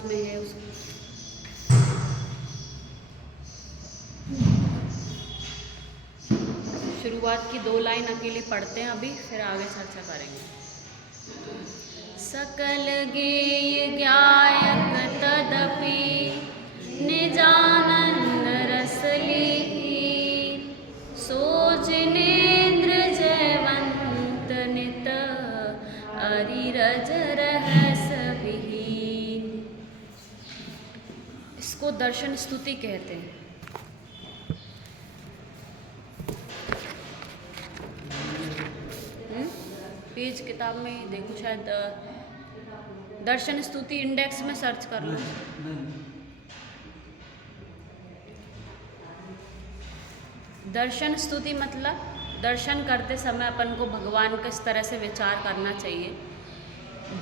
उसमें है उसको। शुरुआत की 2 लाइन अकेले पढ़ते हैं अभी, फिर आगे चर्चा करेंगे। सकल गेय ज्ञायक तदपि निजानंद रस लीन, सोच नेन्द्र जयवंत नित अरिरज रहस विहीन। इसको दर्शन स्तुति कहते हैं। पेज किताब में देखो, शायद दर्शन स्तुति इंडेक्स में सर्च कर लो। दर्शन स्तुति मतलब दर्शन करते समय अपन को भगवान का इस तरह से विचार करना चाहिए।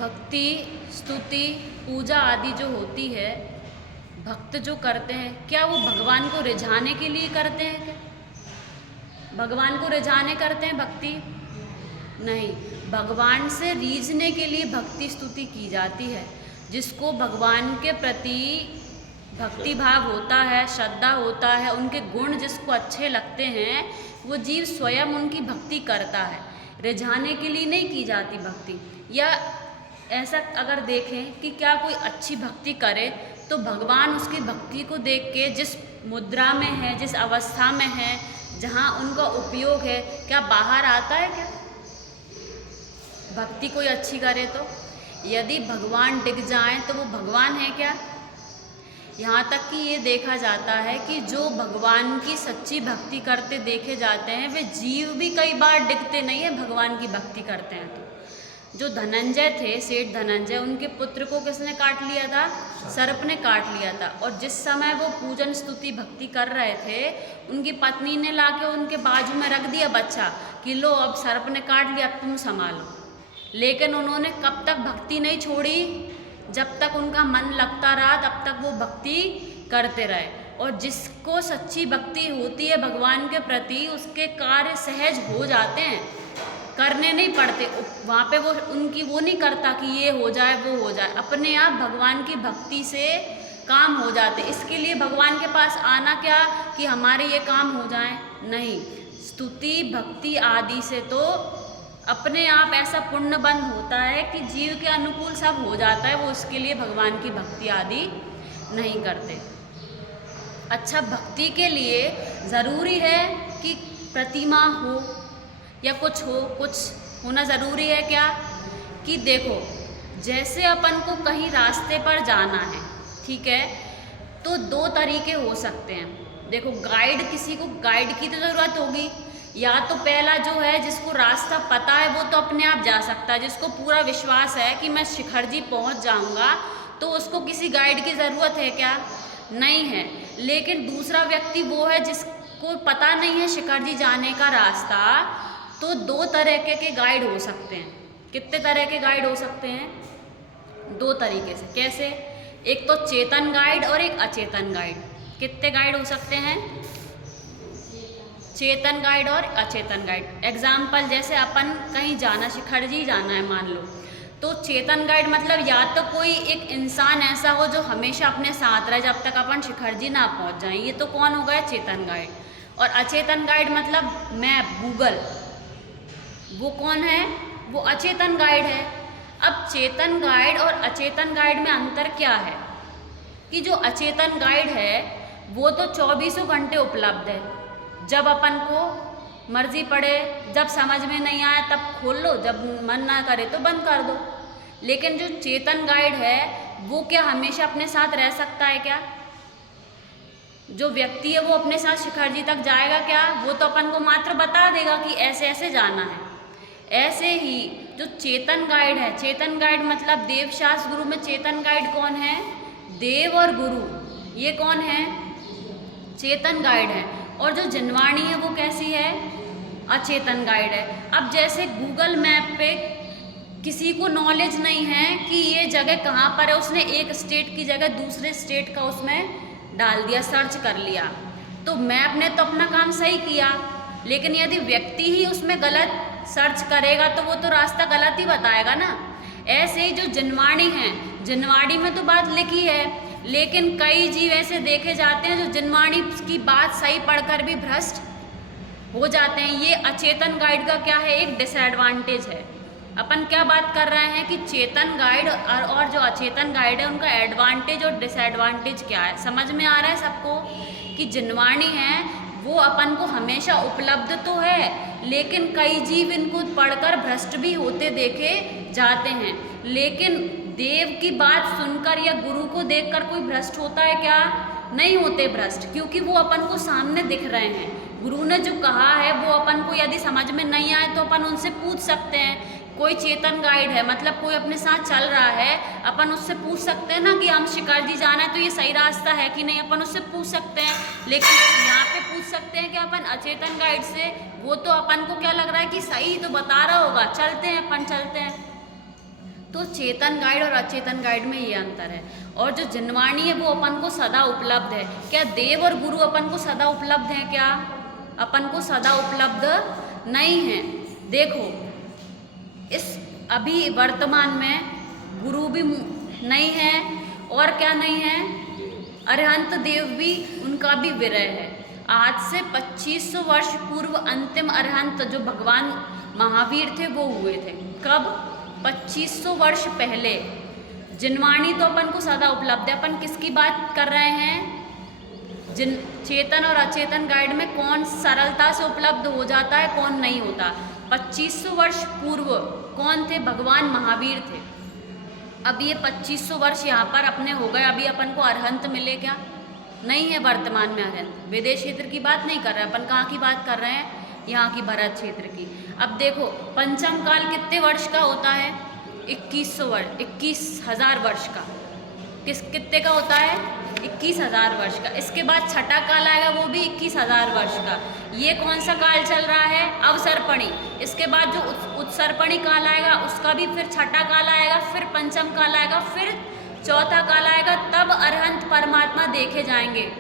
भक्ति, स्तुति, पूजा आदि जो होती है, भक्त जो करते हैं, क्या वो भगवान को रिझाने के लिए करते हैं क्या? भगवान को रिझाने करते हैं भक्ति? नहीं, भगवान से रीझने के लिए भक्ति स्तुति की जाती है। जिसको भगवान के प्रति भक्ति भाव होता है, श्रद्धा होता है, उनके गुण जिसको अच्छे लगते हैं, वो जीव स्वयं उनकी भक्ति करता है। रिझाने के लिए नहीं की जाती भक्ति। या ऐसा अगर देखें कि क्या कोई अच्छी भक्ति करे तो भगवान उसकी भक्ति को देख के जिस मुद्रा में है, जिस अवस्था में है, जहाँ उनका उपयोग है, क्या बाहर आता है क्या? भक्ति कोई अच्छी करे तो यदि भगवान टिक जाएं तो वो भगवान है क्या? यहाँ तक कि ये देखा जाता है कि जो भगवान की सच्ची भक्ति करते देखे जाते हैं, वे जीव भी कई बार डिगते नहीं है भगवान की भक्ति करते हैं तो। जो धनंजय थे, सेठ धनंजय, उनके पुत्र को किसने काट लिया था? सर्प ने काट लिया था। और जिस समय वो पूजन स्तुति भक्ति कर रहे थे, उनकी पत्नी ने लाके उनके बाजू में रख दिया बच्चा कि लो अब सर्प ने काट लिया, अब तुम संभालो। लेकिन उन्होंने कब तक भक्ति नहीं छोड़ी? जब तक उनका मन लगता रहा तब तक वो भक्ति करते रहे। और जिसको सच्ची भक्ति होती है भगवान के प्रति, उसके कार्य सहज हो जाते हैं, करने नहीं पड़ते। वहाँ पे वो उनकी वो नहीं करता कि ये हो जाए वो हो जाए, अपने आप भगवान की भक्ति से काम हो जाते। इसके लिए भगवान के पास आना क्या कि हमारे ये काम हो जाए, नहीं। स्तुति भक्ति आदि से तो अपने आप ऐसा पुण्य बंध होता है कि जीव के अनुकूल सब हो जाता है। वो उसके लिए भगवान की भक्ति आदि नहीं करते। अच्छा, भक्ति के लिए ज़रूरी है कि प्रतिमा हो या कुछ हो, कुछ होना ज़रूरी है क्या? कि देखो, जैसे अपन को कहीं रास्ते पर जाना है, ठीक है, तो 2 तरीके हो सकते हैं। देखो, गाइड, किसी को गाइड की तो ज़रूरत होगी। या तो पहला जो है, जिसको रास्ता पता है वो तो अपने आप जा सकता है, जिसको पूरा विश्वास है कि मैं शिखर जी पहुंच जाऊंगा, तो उसको किसी गाइड की ज़रूरत है क्या? नहीं है। लेकिन दूसरा व्यक्ति वो है जिसको पता नहीं है शिखर जी जाने का रास्ता, तो 2 तरह के गाइड हो सकते हैं। कितने तरह के गाइड हो सकते हैं? 2 तरीके से। कैसे? एक तो चेतन गाइड और एक अचेतन गाइड। कितने गाइड हो सकते हैं? चेतन गाइड और अचेतन गाइड। एग्जाम्पल, जैसे अपन कहीं जाना, शिखर जी जाना है मान लो, तो चेतन गाइड मतलब या तो कोई एक इंसान ऐसा हो जो हमेशा अपने साथ रहे जब तक अपन शिखर जी ना पहुंच जाएं, ये तो कौन हो गया? चेतन गाइड। और अचेतन गाइड मतलब मैप, गूगल, वो कौन है? वो अचेतन गाइड है। अब चेतन गाइड और अचेतन गाइड में अंतर क्या है? कि जो अचेतन गाइड है वो तो 24 घंटे उपलब्ध है। जब अपन को मर्जी पड़े, जब समझ में नहीं आए तब खोल लो, जब मन ना करे तो बंद कर दो। लेकिन जो चेतन गाइड है वो क्या हमेशा अपने साथ रह सकता है क्या? जो व्यक्ति है वो अपने साथ शिखर जी तक जाएगा क्या? वो तो अपन को मात्र बता देगा कि ऐसे ऐसे जाना है। ऐसे ही जो चेतन गाइड है, चेतन गाइड मतलब देवशास्त्र गुरु में चेतन गाइड कौन है? देव और गुरु, ये कौन है? चेतन गाइड है। और जो जनवाणी है वो कैसी है? अचेतन गाइड है। अब जैसे गूगल मैप पे किसी को नॉलेज नहीं है कि ये जगह कहाँ पर है, उसने एक स्टेट की जगह दूसरे स्टेट का उसमें डाल दिया, सर्च कर लिया, तो मैप ने तो अपना काम सही किया। लेकिन यदि व्यक्ति ही उसमें गलत सर्च करेगा तो वो तो रास्ता गलत ही बताएगा ना। ऐसे ही जो जनवाणी है, जिनवाणी में तो बात लिखी है, लेकिन कई जीव ऐसे देखे जाते हैं जो जिनवाणी की बात सही पढ़कर भी भ्रष्ट हो जाते हैं। ये अचेतन गाइड का क्या है, एक डिसएडवांटेज है। अपन क्या बात कर रहे हैं कि चेतन गाइड और जो अचेतन गाइड है उनका एडवांटेज और डिसएडवांटेज क्या है, समझ में आ रहा है सबको। कि जिनवाणी है वो अपन को हमेशा उपलब्ध तो है, लेकिन कई जीव इनको पढ़कर भ्रष्ट भी होते देखे जाते हैं। लेकिन देव की बात सुनकर या गुरु को देखकर कोई भ्रष्ट होता है क्या? नहीं होते भ्रष्ट, क्योंकि वो अपन को सामने दिख रहे हैं। गुरु ने जो कहा है वो अपन को यदि समझ में नहीं आए तो अपन उनसे पूछ सकते हैं। कोई चेतन गाइड है, मतलब कोई अपने साथ चल रहा है, अपन उससे पूछ सकते हैं ना कि हम शिकार जी जाना है तो ये सही रास्ता है कि नहीं, अपन उससे पूछ सकते हैं। लेकिन यहाँ पे पूछ सकते हैं कि अपन अचेतन गाइड से, वो तो अपन को क्या लग रहा है कि सही तो बता रहा होगा, चलते हैं अपन, चलते हैं। तो चेतन गाइड और अचेतन गाइड में ये अंतर है। और जो जिनवाणी है वो अपन को सदा उपलब्ध है। क्या देव और गुरु अपन को सदा उपलब्ध है क्या? अपन को सदा उपलब्ध नहीं है। देखो इस अभी वर्तमान में गुरु भी नहीं है, और क्या नहीं है, अरिहंत देव भी, उनका भी विरह है। आज से 2500 वर्ष पूर्व अंतिम अरिहंत जो भगवान महावीर थे वो हुए थे। कब? 2500 वर्ष पहले। जिनवाणी तो अपन को सदा उपलब्ध है। अपन किसकी बात कर रहे हैं? जिन चेतन और अचेतन गाइड में कौन सरलता से उपलब्ध हो जाता है, कौन नहीं होता। 2500 वर्ष पूर्व कौन थे? भगवान महावीर थे। अब ये 2500 वर्ष यहाँ पर अपने हो गए, अभी अपन को अरहंत मिले क्या? नहीं है वर्तमान में अरहंत। विदेश क्षेत्र की बात नहीं कर रहे हैं अपन, कहाँ की बात कर रहे हैं? यहाँ की भरत क्षेत्र की। अब देखो पंचम काल कितने वर्ष का होता है? 2100 वर्ष, 21,000 वर्ष का। कितने का होता है? 21,000 वर्ष का। इसके बाद छठा काल आएगा, वो भी 21,000 वर्ष का। ये कौन सा काल चल रहा है? अवसर्पणी। इसके बाद जो उत्सर्पणी काल आएगा उसका भी फिर छठा काल आएगा, फिर पंचम काल आएगा, फिर चौथा काल आएगा। तब अरहंत परमात्मा देखे जाएंगे।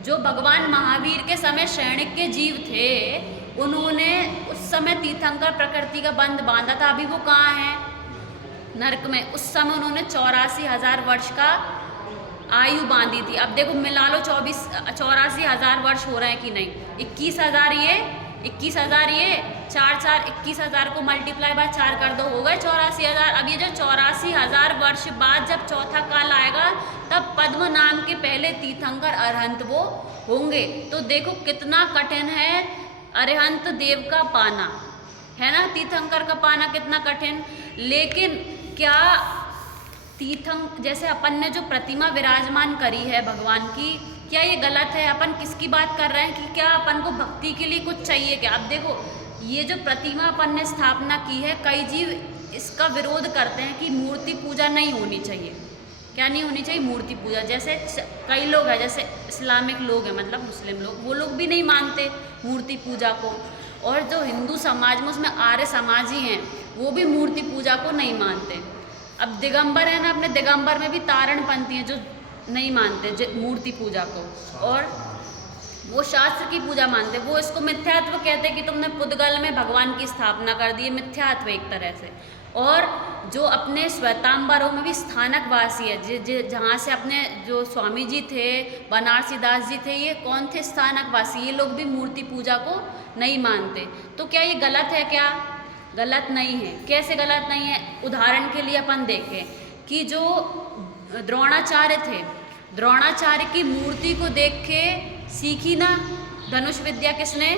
जो भगवान महावीर के समय श्रेणिक के जीव थे, उन्होंने उस समय तीर्थंकर प्रकृति का बंध बांधा था। अभी वो कहाँ है? नरक में। उस समय उन्होंने 84,000 वर्ष का आयु बांधी थी। अब देखो मिला लो 84,000 वर्ष हो रहे हैं कि नहीं। 21,000 ये, 21,000 ये, 4 21,000 को मल्टीप्लाई बाय 4 कर दो, हो गए 84,000। अब ये जो 84,000 वर्ष बाद जब चौथा काल आएगा, तब पद्म नाम के पहले तीर्थंकर अरहंत वो होंगे। तो देखो कितना कठिन है अरहंत देव का पाना, है ना? तीर्थंकर का पाना कितना कठिन। लेकिन क्या जैसे अपन ने जो प्रतिमा विराजमान करी है भगवान की, क्या ये गलत है? अपन किसकी बात कर रहे हैं कि क्या अपन को भक्ति के लिए कुछ चाहिए क्या? अब देखो ये जो प्रतिमा अपन ने स्थापना की है, कई जीव इसका विरोध करते हैं कि मूर्ति पूजा नहीं होनी चाहिए। क्या नहीं होनी चाहिए? मूर्ति पूजा। जैसे कई लोग हैं, जैसे इस्लामिक लोग हैं, मतलब मुस्लिम लोग, वो लोग भी नहीं मानते मूर्ति पूजा को। और जो हिंदू समाज में, उसमें आर्य समाजी हैं, वो भी मूर्ति पूजा को नहीं मानते। अब दिगंबर है ना, अपने दिगंबर में भी तारणपंथी हैं जो नहीं मानते मूर्ति पूजा को, और वो शास्त्र की पूजा मानते। वो इसको मिथ्यात्व कहते हैं कि तुमने पुद्गल में भगवान की स्थापना कर दी, मिथ्यात्व एक तरह से। और जो अपने श्वेतांबरों में भी स्थानक वासी है, जहाँ से अपने जो स्वामी जी थे, बनारसी दास जी थे, ये कौन थे? स्थानक वासी। ये लोग भी मूर्ति पूजा को नहीं मानते। तो क्या ये गलत है? क्या गलत नहीं है? कैसे गलत नहीं है? उदाहरण के लिए अपन देखें कि जो द्रोणाचार्य थे, द्रोणाचार्य की मूर्ति को देख के सीखी ना धनुष विद्या किसने?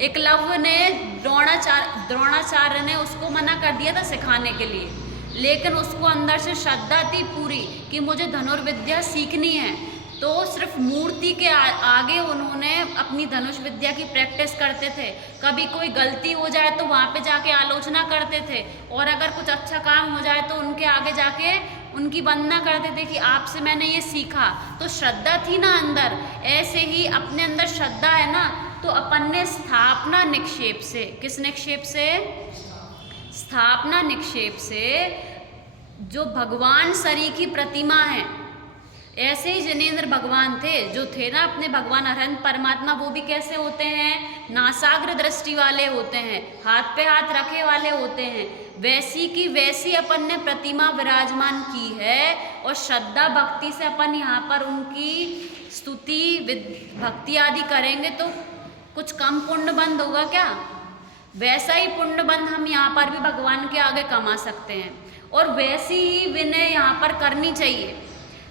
एकलव्य ने। द्रोणाचार्य ने उसको मना कर दिया था सिखाने के लिए, लेकिन उसको अंदर से श्रद्धा थी पूरी कि मुझे धनुर्विद्या सीखनी है। तो सिर्फ मूर्ति के आगे उन्होंने अपनी धनुष विद्या की प्रैक्टिस करते थे। कभी कोई गलती हो जाए तो वहाँ पे जाके आलोचना करते थे, और अगर कुछ अच्छा काम हो जाए तो उनके आगे जाके उनकी वंदना करते थे कि आपसे मैंने ये सीखा। तो श्रद्धा थी ना अंदर। ऐसे ही अपने अंदर श्रद्धा है ना, तो अपन ने स्थापना निक्षेप से, किस निक्षेप से? स्थापना निक्षेप से जो भगवान सरी की प्रतिमा है, ऐसे ही जिनेंद्र भगवान थे, जो थे ना अपने भगवान अरहंत परमात्मा, वो भी कैसे होते हैं, नासाग्र दृष्टि वाले होते हैं, हाथ पे हाथ रखे वाले होते हैं। वैसी की वैसी अपन ने प्रतिमा विराजमान की है, और श्रद्धा भक्ति से अपन यहाँ पर उनकी स्तुति भक्ति आदि करेंगे तो कुछ कम पुण्य बंद होगा क्या? वैसा ही पुण्य बंद हम यहाँ पर भी भगवान के आगे कमा सकते हैं। और वैसी ही विनय यहाँ पर करनी चाहिए।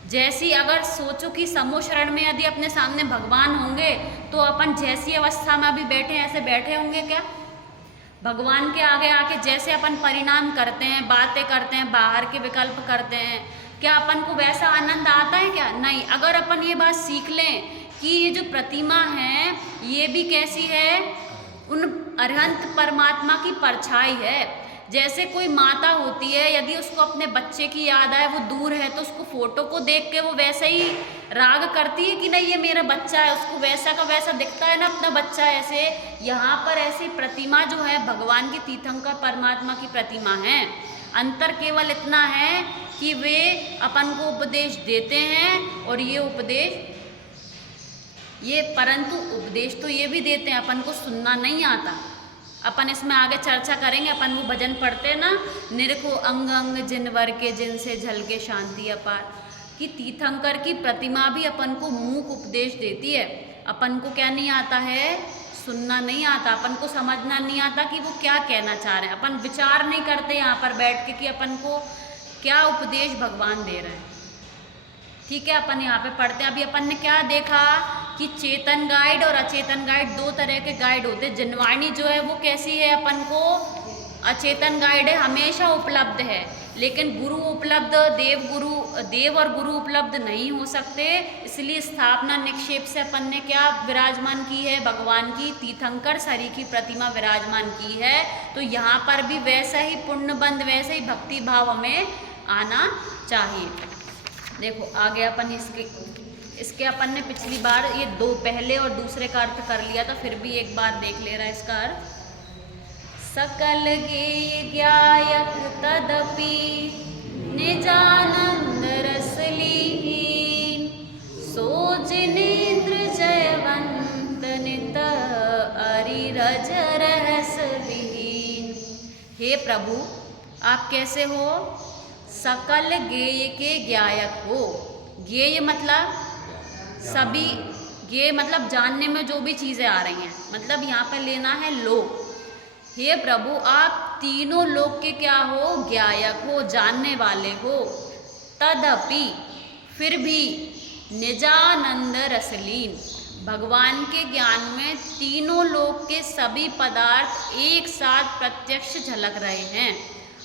जैसी अगर सोचो कि समूह शरण में यदि अपने सामने भगवान होंगे तो अपन जैसी अवस्था में अभी बैठे ऐसे बैठे होंगे क्या? भगवान के आगे आके जैसे अपन परिणाम करते हैं, बातें करते हैं, बाहर के विकल्प करते हैं, क्या अपन को वैसा आनंद आता है क्या? नहीं। अगर अपन ये बात सीख लें कि ये जो प्रतिमा है ये भी कैसी है, उन अरहंत परमात्मा की परछाई है। जैसे कोई माता होती है, यदि उसको अपने बच्चे की याद आए, वो दूर है, तो उसको फोटो को देख के वो वैसे ही राग करती है कि नहीं ये मेरा बच्चा है, उसको वैसा का वैसा दिखता है ना अपना बच्चा। ऐसे यहाँ पर ऐसी प्रतिमा जो है भगवान की, तीर्थंकर परमात्मा की प्रतिमा है। अंतर केवल इतना है कि वे अपन को उपदेश देते हैं, और ये उपदेश परंतु उपदेश तो ये भी देते हैं, अपन को सुनना नहीं आता। अपन इसमें आगे चर्चा करेंगे। अपन वो भजन पढ़ते हैं ना, निरखो अंग अंग जिनवर के, जिनसे झलके शांति अपार, कि तीर्थंकर की प्रतिमा भी अपन को मूक उपदेश देती है। अपन को क्या नहीं आता है, सुनना नहीं आता, अपन को समझना नहीं आता कि वो क्या कहना चाह रहे हैं। अपन विचार नहीं करते यहाँ पर बैठ के कि अपन को क्या उपदेश भगवान दे रहे हैं। ठीक है, अपन यहाँ पे पढ़ते हैं। अभी अपन ने क्या देखा कि चेतन गाइड और अचेतन गाइड, दो तरह के गाइड होते हैं। जनवाणी जो है वो कैसी है, अपन को अचेतन गाइड है, हमेशा उपलब्ध है। लेकिन गुरु उपलब्ध, देव और गुरु उपलब्ध नहीं हो सकते। इसलिए स्थापना निक्षेप से अपन ने क्या विराजमान की है, भगवान की तीर्थंकर सरी की प्रतिमा विराजमान की है। तो यहाँ पर भी वैसा ही पुण्यबंध, वैसे ही भक्ति भाव हमें आना चाहिए। देखो आगे अपन इसके अपन ने पिछली बार ये दो पहले और दूसरे का अर्थ कर लिया था, फिर भी एक बार देख ले रहा है इसका अर्थ। सकल गेय ज्ञायक तदपि निजानंद रस लीन, सो जिनेंद्र जयवंत नित अरिरज रहस विहीन। हे प्रभु आप कैसे हो? सकल गेय के ज्ञायक हो। गेय मतलब सभी, गेय मतलब जानने में जो भी चीज़ें आ रही हैं, मतलब यहाँ पर लेना है लोक। हे प्रभु आप तीनों लोक के क्या हो, ज्ञायक हो, जानने वाले हो। तदपि फिर भी, निजानंद रसलीन भगवान के ज्ञान में तीनों लोक के सभी पदार्थ एक साथ प्रत्यक्ष झलक रहे हैं।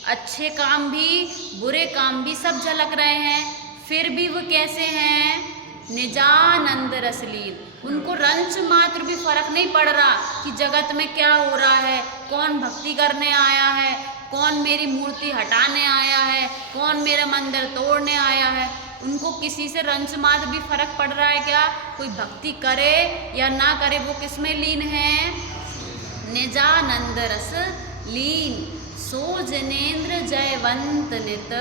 अच्छे काम भी बुरे काम भी सब झलक रहे हैं, फिर भी वो कैसे हैं, निजानंद रसलीन। उनको रंच मात्र भी फर्क नहीं पड़ रहा कि जगत में क्या हो रहा है, कौन भक्ति करने आया है, कौन मेरी मूर्ति हटाने आया है, कौन मेरा मंदिर तोड़ने आया है। उनको किसी से रंच मात्र भी फर्क पड़ रहा है क्या? कोई भक्ति करे या ना करे, वो किस में लीन है, निजानंद रस लीन। सो जिनेंद्र जयवंत नित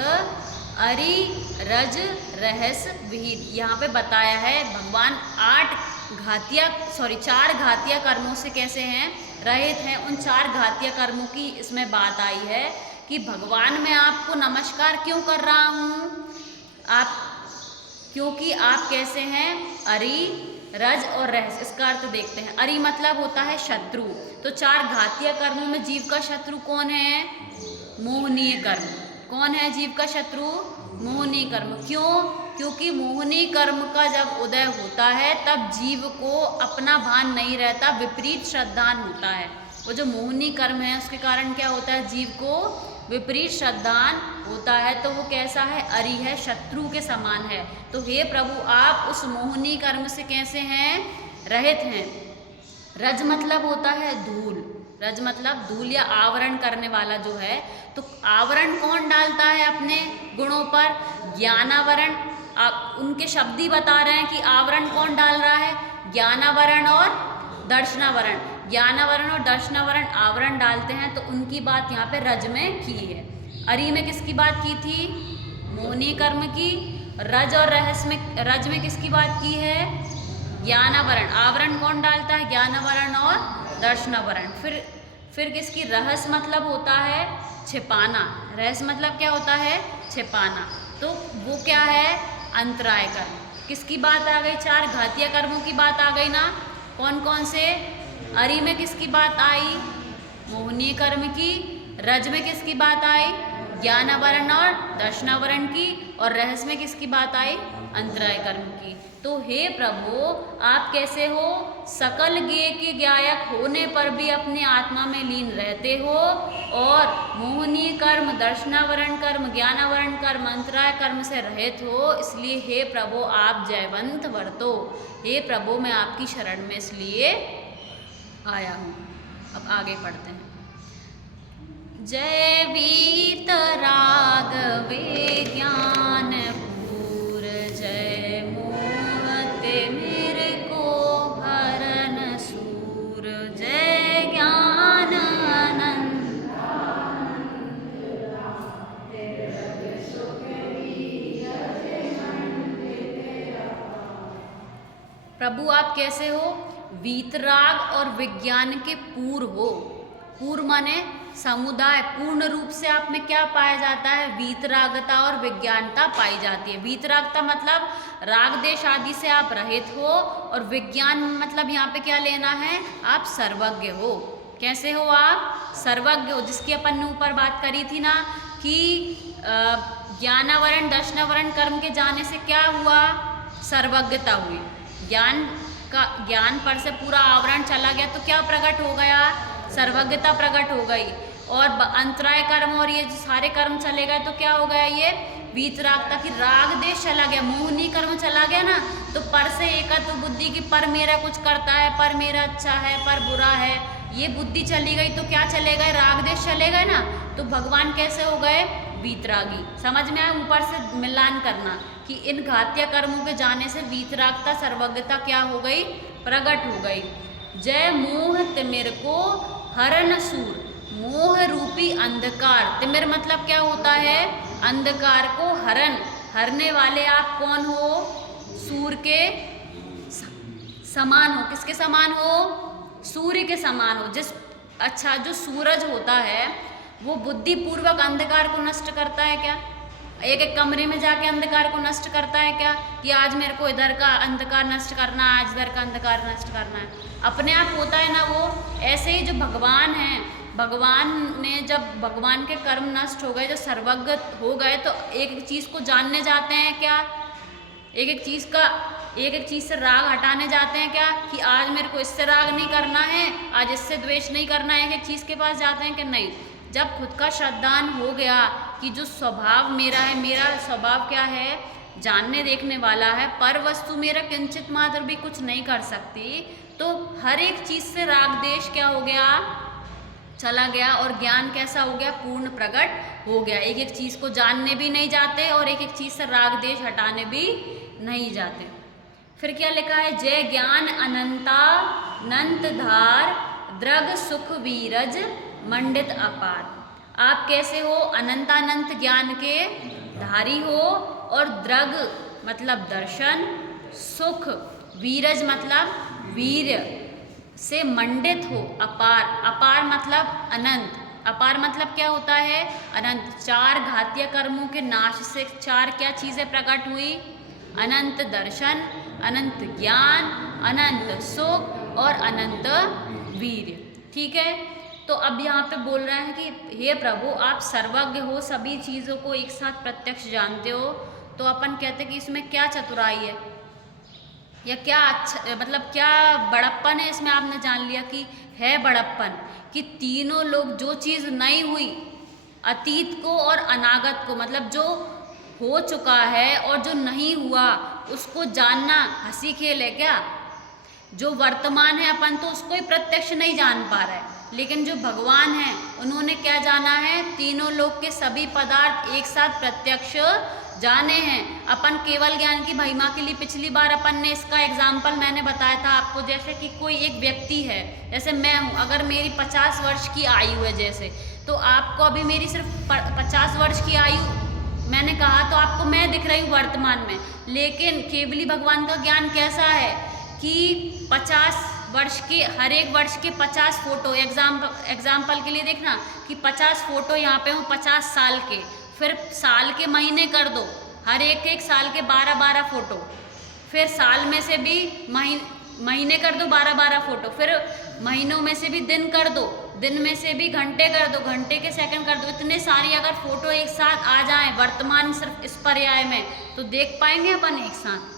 अरि रज रहस विहीन। यहाँ पे बताया है भगवान चार घातिया कर्मों से कैसे हैं, रहित हैं। उन चार घातिया कर्मों की इसमें बात आई है कि भगवान मैं आपको नमस्कार क्यों कर रहा हूँ, क्योंकि आप कैसे हैं, अरि रज और रहस। इसका अर्थ देखते हैं। अरि मतलब होता है शत्रु। तो चार घातिया कर्मों में जीव का शत्रु कौन है, मोहनीय कर्म। कौन है जीव का शत्रु, मोहनीय कर्म। क्यों? क्योंकि मोहनीय कर्म का जब उदय होता है तब जीव को अपना भान नहीं रहता, विपरीत श्रद्धान होता है। वो जो मोहनीय कर्म है उसके कारण क्या होता है, जीव को विपरीत श्रद्धान होता है। तो वो कैसा है, अरि है, शत्रु के समान है। तो हे प्रभु आप उस मोहनीय कर्म से कैसे हैं, रहित हैं। रज मतलब होता है धूल। रज मतलब धूल या आवरण करने वाला जो है। तो आवरण कौन डालता है अपने गुणों पर, ज्ञानावरण। उनके शब्द ही बता रहे हैं कि आवरण कौन डाल रहा है, ज्ञानावरण और दर्शनावरण। ज्ञानावरण और दर्शनावरण आवरण डालते हैं। तो उनकी बात यहाँ पे रज में की है। अरि में किसकी बात की थी, मोहनीय कर्म की। रज और रज में किसकी बात की है? ज्ञानावरण। आवरण कौन डालता है? ज्ञानावरण और दर्शनावरण। फिर किसकी? रहस्य मतलब होता है छिपाना। रहस्य मतलब क्या होता है? छिपाना। तो वो क्या है? अंतराय कर्म। किसकी बात आ गई? 4 घातीय कर्मों की बात आ गई ना। कौन कौन से? अरि में किसकी बात आई? मोहनीय कर्म की। रज में किसकी बात आई? ज्ञानावरण और दर्शनावरण की। और रहस्य में किसकी बात आई? अंतराय कर्म की। तो हे प्रभु, आप कैसे हो? सकल ज्ञेय के ज्ञायक होने पर भी अपनी आत्मा में लीन रहते हो और मोहनीय कर्म, दर्शनावरण कर्म, ज्ञानावरण कर्म, अंतराय कर्म से रहित हो। इसलिए हे प्रभु आप जयवंत वर्तो। हे प्रभु मैं आपकी शरण में इसलिए आया हूँ। अब आगे पढ़ते हैं। जय वीतराग विज्ञान पूर, जय मोह तिमिर को हरन सूर, जय ज्ञान अनंत। प्रभु आप कैसे हो? वीतराग और विज्ञान के पूर हो। पूर माने समुदाय। पूर्ण रूप से आप में क्या पाया जाता है? वीतरागता और विज्ञानता पाई जाती है। वीतरागता मतलब राग देश आदि से आप रहित हो और विज्ञान मतलब यहाँ पे क्या लेना है? आप सर्वज्ञ हो। कैसे हो आप? सर्वज्ञ हो। जिसकी अपन ने ऊपर बात करी थी ना कि ज्ञानावरण दर्शनावरण कर्म के जाने से क्या हुआ? सर्वज्ञता हुई। ज्ञान पर से पूरा आवरण चला गया तो क्या प्रकट हो गया? सर्वज्ञता प्रकट हो गई। और अंतराय कर्म और ये जो सारे कर्म चले गए तो क्या हो गया? ये वीतरागता की राग देश चला गया, मोहनी कर्म चला गया ना। तो पर से एकत्व बुद्धि की पर मेरा कुछ करता है, पर मेरा अच्छा है, पर बुरा है, ये बुद्धि चली गई तो क्या चले गए? राग देश चले गए ना। तो भगवान कैसे हो गए? वीतरागी। समझ में आया? ऊपर से मिलान करना कि इन घातीय कर्मों के जाने से वीतरागता सर्वज्ञता क्या हो गई? प्रकट हो गई। जय मोह तिमिर को हरन सूर। मोह रूपी अंधकार, तिमिर मतलब क्या होता है? अंधकार को हरने वाले आप कौन हो? सूर्य के समान हो। किसके समान हो? सूर्य के समान हो। जो सूरज होता है वो बुद्धि पूर्वक अंधकार को नष्ट करता है क्या? एक एक कमरे में जाके अंधकार को नष्ट करता है क्या? कि आज मेरे को इधर का अंधकार नष्ट करना है, आज इधर का अंधकार नष्ट करना है। अपने आप होता है ना वो। ऐसे ही जो भगवान हैं, भगवान ने जब भगवान के कर्म नष्ट हो गए, जो सर्वज्ञ हो गए, तो एक एक चीज़ को जानने जाते हैं क्या? एक एक चीज़ से राग हटाने जाते हैं क्या? कि आज मेरे को इससे राग नहीं करना है, आज इससे द्वेष नहीं करना है। एक एक चीज़ के पास जाते हैं कि नहीं। जब खुद का श्रद्धान हो गया कि जो स्वभाव मेरा है, मेरा स्वभाव क्या है? जानने देखने वाला है, पर वस्तु मेरा किंचित मात्र भी कुछ नहीं कर सकती, तो हर एक चीज़ से राग देश क्या हो गया? चला गया। और ज्ञान कैसा हो गया? पूर्ण प्रकट हो गया। एक एक चीज़ को जानने भी नहीं जाते और एक एक चीज़ से राग देश हटाने भी नहीं जाते। फिर क्या लिखा है? जय ज्ञान अनंता नंत धार, द्रग सुख वीरज मंडित अपार। आप कैसे हो? अनंतानंत ज्ञान के धारी हो और द्रग मतलब दर्शन, सुख, वीरज मतलब वीर्य से मंडित हो। अपार, अपार मतलब अनंत। अपार मतलब क्या होता है? अनंत। 4 घातीय कर्मों के नाश से 4 क्या चीज़ें प्रकट हुई? अनंत दर्शन, अनंत ज्ञान, अनंत सुख और अनंत वीर्य। ठीक है। तो अब यहाँ पे बोल रहे हैं कि हे प्रभु आप सर्वज्ञ हो, सभी चीज़ों को एक साथ प्रत्यक्ष जानते हो। तो अपन कहते हैं कि इसमें क्या चतुराई है या क्या अच्छा मतलब क्या बड़प्पन है इसमें? आपने जान लिया कि है बड़प्पन कि तीनों लोग जो चीज़ नहीं हुई, अतीत को और अनागत को, मतलब जो हो चुका है और जो नहीं हुआ उसको जानना हंसी खेल है क्या? जो वर्तमान है अपन तो उसको ही प्रत्यक्ष नहीं जान पा रहे, लेकिन जो भगवान है उन्होंने क्या जाना है? तीनों लोक के सभी पदार्थ एक साथ प्रत्यक्ष जाने हैं। अपन केवल ज्ञान की महिमा के लिए पिछली बार अपन ने इसका एग्जाम्पल मैंने बताया था आपको, जैसे कि कोई एक व्यक्ति है, जैसे मैं हूँ, अगर मेरी 50 वर्ष की आयु है जैसे, तो आपको अभी मेरी सिर्फ 50 वर्ष की आयु मैंने कहा तो आपको मैं दिख रही हूँ वर्तमान में, लेकिन केवली भगवान का ज्ञान कैसा है कि 50 वर्ष के, हर एक वर्ष के 50 फोटो, एग्जाम्पल के लिए देखना कि 50 फोटो यहाँ पे हो 50 साल के, फिर साल के महीने कर दो, हर एक साल के 12-12 फोटो, फिर साल में से भी महीने कर दो 12-12 फोटो, फिर महीनों में से भी दिन कर दो, दिन में से भी घंटे कर दो, घंटे के सेकंड कर दो। इतने सारी अगर फोटो एक साथ आ जाएं वर्तमान सिर्फ इस पर्याय में, तो देख पाएंगे अपन एक साथ?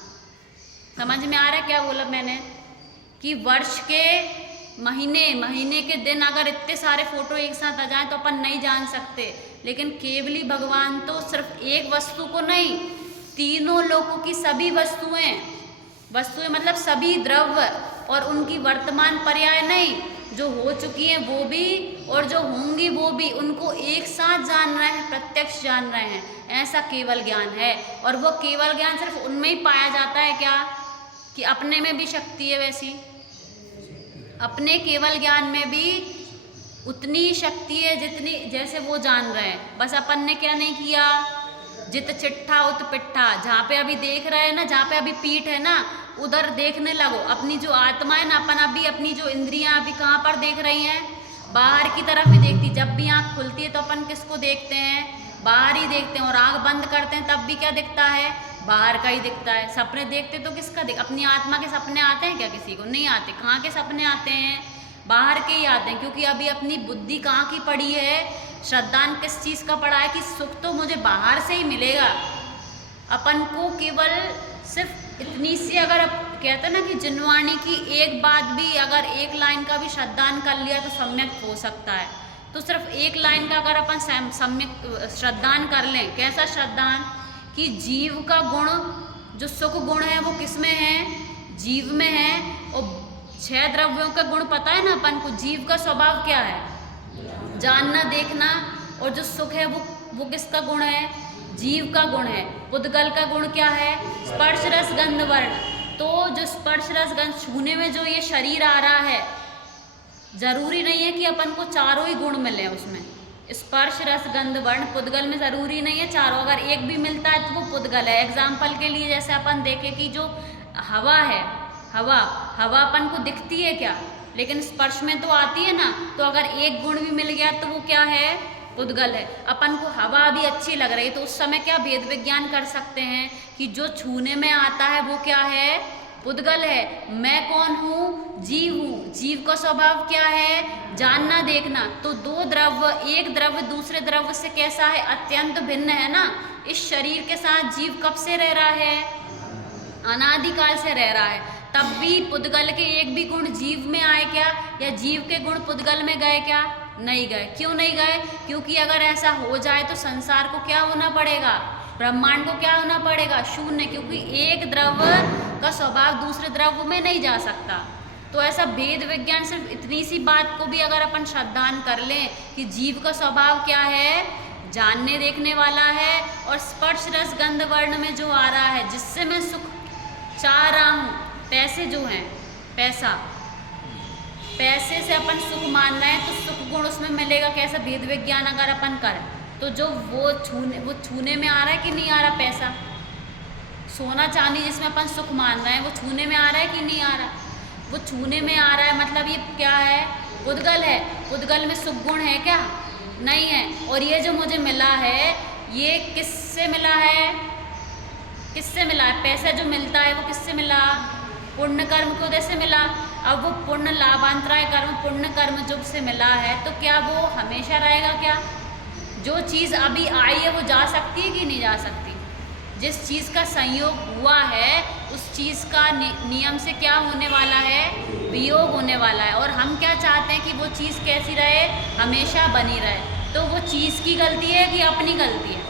समझ में आ रहा है क्या बोला मैंने? कि वर्ष के महीने के दिन अगर इतने सारे फोटो एक साथ आ जाएं तो अपन नहीं जान सकते, लेकिन केवली भगवान तो सिर्फ एक वस्तु को नहीं, तीनों लोकों की सभी वस्तुएं मतलब सभी द्रव्य और उनकी वर्तमान पर्याय नहीं, जो हो चुकी हैं वो भी और जो होंगी वो भी, उनको एक साथ जान रहे हैं, प्रत्यक्ष जान रहे हैं। ऐसा केवल ज्ञान है, और वो केवल ज्ञान सिर्फ उनमें ही पाया जाता है क्या कि अपने में भी शक्ति है वैसी, अपने केवल ज्ञान में भी उतनी शक्ति है जितनी जैसे वो जान रहे हैं। बस अपन ने क्या नहीं किया, जित चिट्ठा उत पिट्ठा, जहाँ पे अभी देख रहे हैं ना, जहाँ पे अभी पीठ है ना, उधर देखने लगो। अपनी जो आत्मा है ना, अपन अभी अपनी जो इंद्रियां अभी कहाँ पर देख रही हैं, बाहर की तरफ ही देखती। जब भी आँख खुलती है तो अपन किसको देखते हैं, बाहर ही देखते हैं, और आँख बंद करते हैं तब भी क्या दिखता है, बाहर का ही दिखता है। सपने देखते तो किसका अपनी आत्मा के सपने आते हैं क्या? किसी को नहीं आते। कहाँ के सपने आते हैं? बाहर के ही आते हैं, क्योंकि अभी अपनी बुद्धि कहाँ की पड़ी है, श्रद्धान किस चीज़ का पड़ा है कि सुख तो मुझे बाहर से ही मिलेगा। अपन को केवल सिर्फ इतनी सी, अगर कहते हैं ना कि जिनवाणी की एक बात भी, अगर एक लाइन का भी श्रद्धान कर लिया तो सम्यक हो सकता है। तो सिर्फ एक लाइन का अगर अपन सम्यक श्रद्धान कर लें, कैसा श्रद्धान कि जीव का गुण, जो सुख गुण है वो किस में है, जीव में है। और 6 द्रव्यों का गुण पता है ना अपन को। जीव का स्वभाव क्या है, जानना देखना, और जो सुख है वो किसका गुण है, जीव का गुण है। पुद्गल का गुण क्या है, स्पर्श रस गंध वर्ण। तो जो स्पर्श रस गंध, छूने में जो ये शरीर आ रहा है, जरूरी नहीं है कि अपन को चारों ही गुण मिले उसमें। स्पर्श रस गंध वर्ण पुद्गल में जरूरी नहीं है चारों, अगर एक भी मिलता है तो वो पुद्गल है। एग्जाम्पल के लिए जैसे अपन देखें कि जो हवा है, हवा अपन को दिखती है क्या, लेकिन स्पर्श में तो आती है ना, तो अगर एक गुण भी मिल गया तो वो क्या है, पुद्गल है। अपन को हवा भी अच्छी लग रही है तो उस समय क्या भेद विज्ञान कर सकते हैं कि जो छूने में आता है वो क्या है, पुद्गल है। मैं कौन हूँ, जीव हूँ। जीव का स्वभाव क्या है, जानना देखना। तो 2 द्रव्य, एक द्रव्य दूसरे द्रव्य से कैसा है, अत्यंत भिन्न है ना। इस शरीर के साथ जीव कब से रह रहा है, अनादिकाल से रह रहा है। तब भी पुद्गल के एक भी गुण जीव में आए क्या, या जीव के गुण पुद्गल में गए क्या, नहीं गए। क्यों नहीं गए, क्योंकि अगर ऐसा हो जाए तो संसार को क्या होना पड़ेगा, ब्रह्मांड को क्या होना पड़ेगा, शून्य। क्योंकि एक द्रव्य का स्वभाव दूसरे द्रव्य में नहीं जा सकता। तो ऐसा भेद विज्ञान, सिर्फ इतनी सी बात को भी अगर अपन श्रद्धान कर लें कि जीव का स्वभाव क्या है, जानने देखने वाला है, और स्पर्श रस गंध वर्ण में जो आ रहा है, जिससे मैं सुख चाह रहा हूँ, पैसे जो हैं, पैसे से अपन सुख मान रहे हैं, तो सुख गुण उसमें मिलेगा कैसा, भेद विज्ञान अगर अपन करें तो जो वो छूने में आ रहा है कि नहीं आ रहा, पैसा, सोना चांदी जिसमें अपन सुख मान रहे हैं, वो छूने में आ रहा है कि नहीं आ रहा, वो छूने में आ रहा है, मतलब ये क्या है, पुद्गल है। पुद्गल में सुख गुण है क्या, नहीं है। और ये जो मुझे मिला है, ये किससे मिला है, किससे मिला है, पैसा जो मिलता है वो किससे मिला, पुण्य कर्म के उदय से मिला। अब वो पुण्य लाभांतराय कर्म, पुण्य कर्म जब से मिला है, तो क्या वो हमेशा रहेगा क्या, जो चीज़ अभी आई है वो जा सकती है कि नहीं जा सकती। जिस चीज़ का संयोग हुआ है उस चीज़ का नियम से क्या होने वाला है, वियोग होने वाला है। और हम क्या चाहते हैं कि वो चीज़ कैसी रहे, हमेशा बनी रहे। तो वो चीज़ की गलती है कि अपनी गलती है।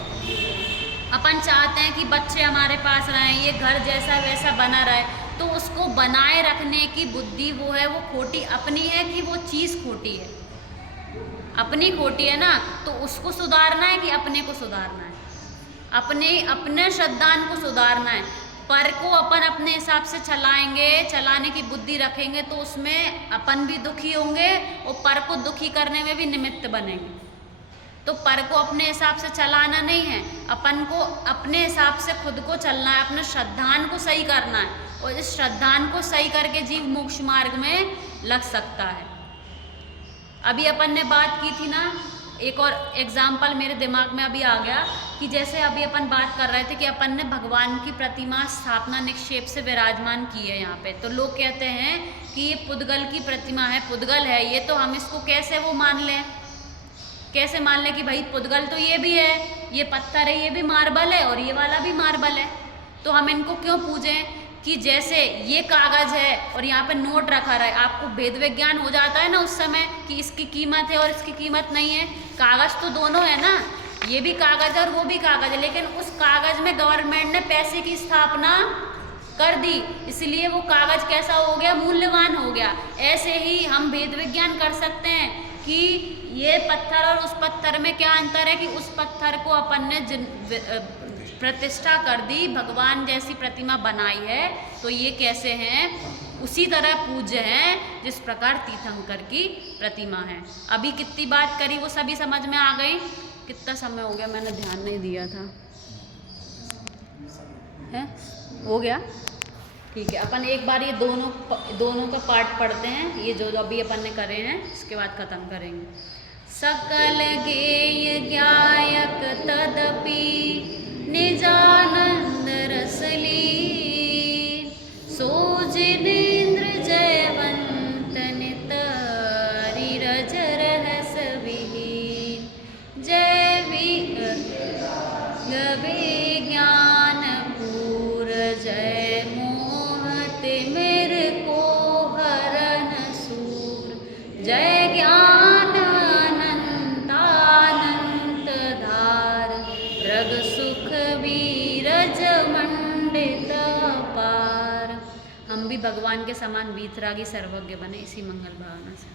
अपन चाहते हैं कि बच्चे हमारे पास रहें, ये घर जैसा वैसा बना रहे, तो उसको बनाए रखने की बुद्धि वो है, वो खोटी अपनी है कि वो चीज़ खोटी है, अपनी खोटी है ना। तो उसको सुधारना है कि अपने को सुधारना है, अपने श्रद्धान को सुधारना है। पर को अपन अपने हिसाब से चलाएंगे, चलाने की बुद्धि रखेंगे, तो उसमें अपन भी दुखी होंगे और पर को दुखी करने में भी निमित्त बनेंगे। तो पर को अपने हिसाब से चलाना नहीं है, अपन को अपने हिसाब से खुद को चलना है, अपने श्रद्धान को सही करना है, और इस श्रद्धान को सही करके जीव मोक्ष मार्ग में लग सकता है। अभी अपन ने बात की थी ना, एक और एग्जाम्पल मेरे दिमाग में अभी आ गया कि जैसे अभी अपन बात कर रहे थे कि अपन ने भगवान की प्रतिमा स्थापना निक्षेप से विराजमान की है यहाँ पे, तो लोग कहते हैं कि ये पुद्गल की प्रतिमा है, पुद्गल है ये, तो हम इसको कैसे वो मान लें, कैसे मान लें कि भाई पुद्गल तो ये भी है, ये पत्थर है, ये भी मार्बल है और ये वाला भी मार्बल है, तो हम इनको क्यों पूजें कि जैसे ये कागज है और यहाँ पे नोट रखा रहा है, आपको भेद विज्ञान हो जाता है ना उस समय कि इसकी कीमत है और इसकी कीमत नहीं है। कागज तो दोनों है ना, ये भी कागज है और वो भी कागज है, लेकिन उस कागज में गवर्नमेंट ने पैसे की स्थापना कर दी, इसलिए वो कागज कैसा हो गया, मूल्यवान हो गया। ऐसे ही हम भेद विज्ञान कर सकते हैं कि ये पत्थर और उस पत्थर में क्या अंतर है, कि उस पत्थर को अपन ने प्रतिष्ठा कर दी, भगवान जैसी प्रतिमा बनाई है, तो ये कैसे हैं, उसी तरह पूज्य हैं जिस प्रकार तीर्थंकर की प्रतिमा है। अभी कितनी बात करी वो सभी समझ में आ गई। कितना समय हो गया, मैंने ध्यान नहीं दिया था, है हो गया, ठीक है। अपन एक बार ये दोनों का पार्ट पढ़ते हैं, ये जो अभी अपन ने करे हैं, इसके बाद खत्म करेंगे। सकल गेय ज्ञायक तदपि निजानंद रसलीन, सो जिनेन्द्र जयवंत नित रीरज रहस विहीन, जय विज्ञान पूर जय मोहत मेर को हरन सूर, जय ज्ञान अनंतानंत धार, रग सुख वीरज मंडित पार। हम भी भगवान के समान वीतरागी सर्वज्ञ बने, इसी मंगल भावना से।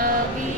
अभी